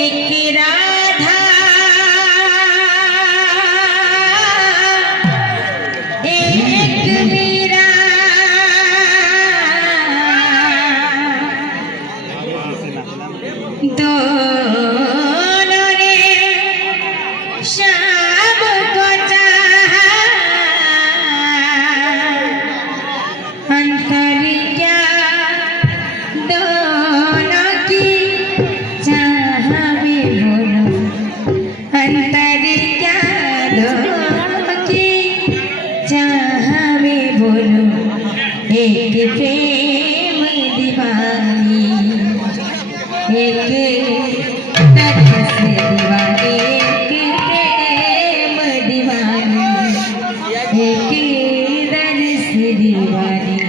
एक राधा एक मीरा दोनों ने शाम को चाहा अंतर क्या दोनों की चाह में बोलो अंतर क्या दोनों की चाह में बोलो एक प्रेम दीवानी एक तरस दीवानी एक प्रेम दीवानी एक तरस दीवानी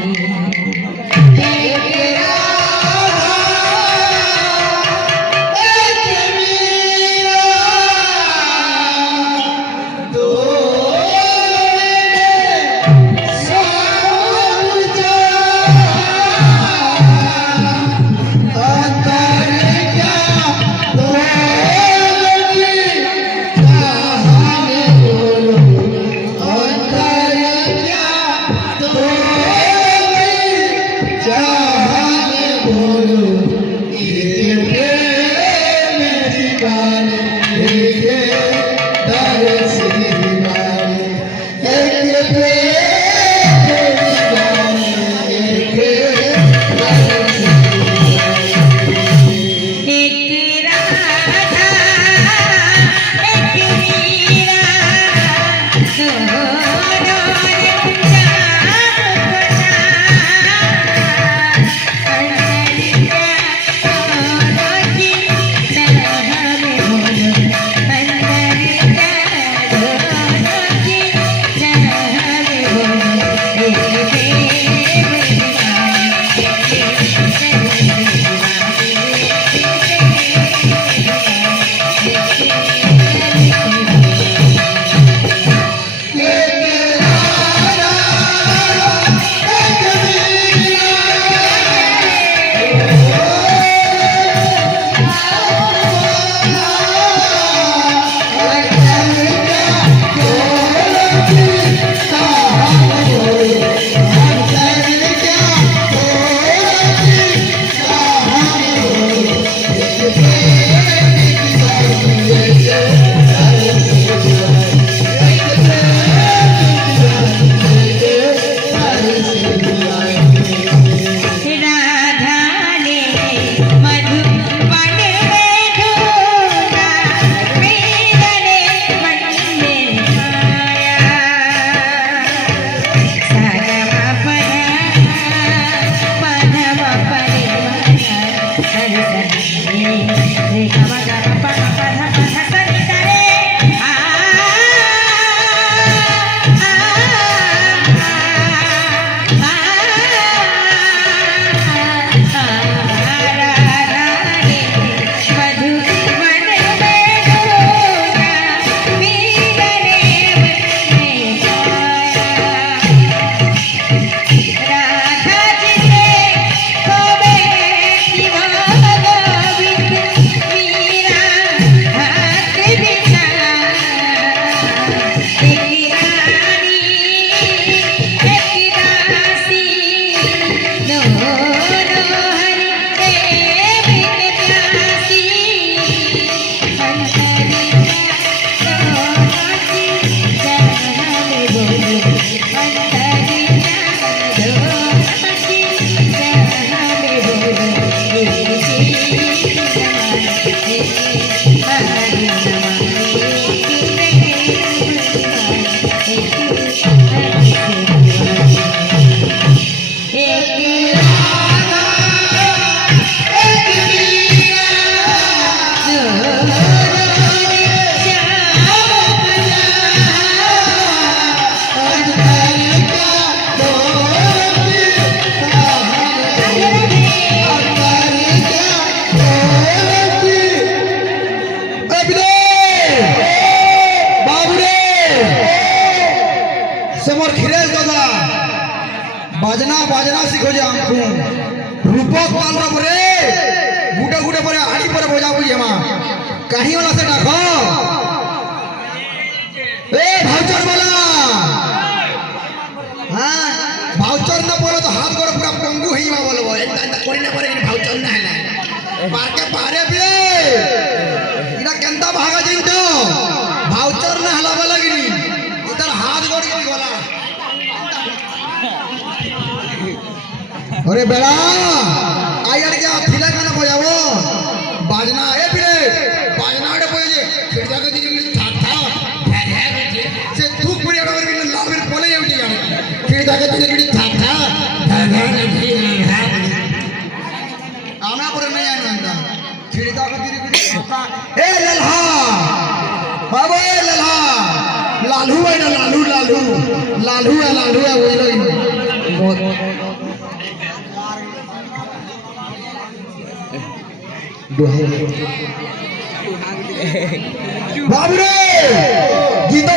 बाजना बाजना शिखो जे हमको रूपक पाल रे गुटे गुटे पर आड़ी पर बजाबू जेमा कहीं वाला से डाको ए भाउचर वाला हाँ भाउचर न बोलो तो हाथ गोड़ पूरा पंगु ही मा बोलो एंता कोई ना करे भाउचर ना है पार के पारे पे इना केंता भागा जिंतो भाउचर ना हला वाला गिनी इधर हाथ गोड़ गिनी बोला अरे बेड़ा आई अड़ गया थिला गाना बजावो बाजना ए बिरे बाजना आड़े बजे खिड़जा के दिली था से तू पूरी अड़वर के लाल बिर पोले येउटी जाने खिड़जा के दिली था आना पर नहीं आने अंदा खिड़जा के दिली ए लल्हा बाबू ए लल्हा लालू है ना लालू लालू लालू है वही लोई बाबू रे गीता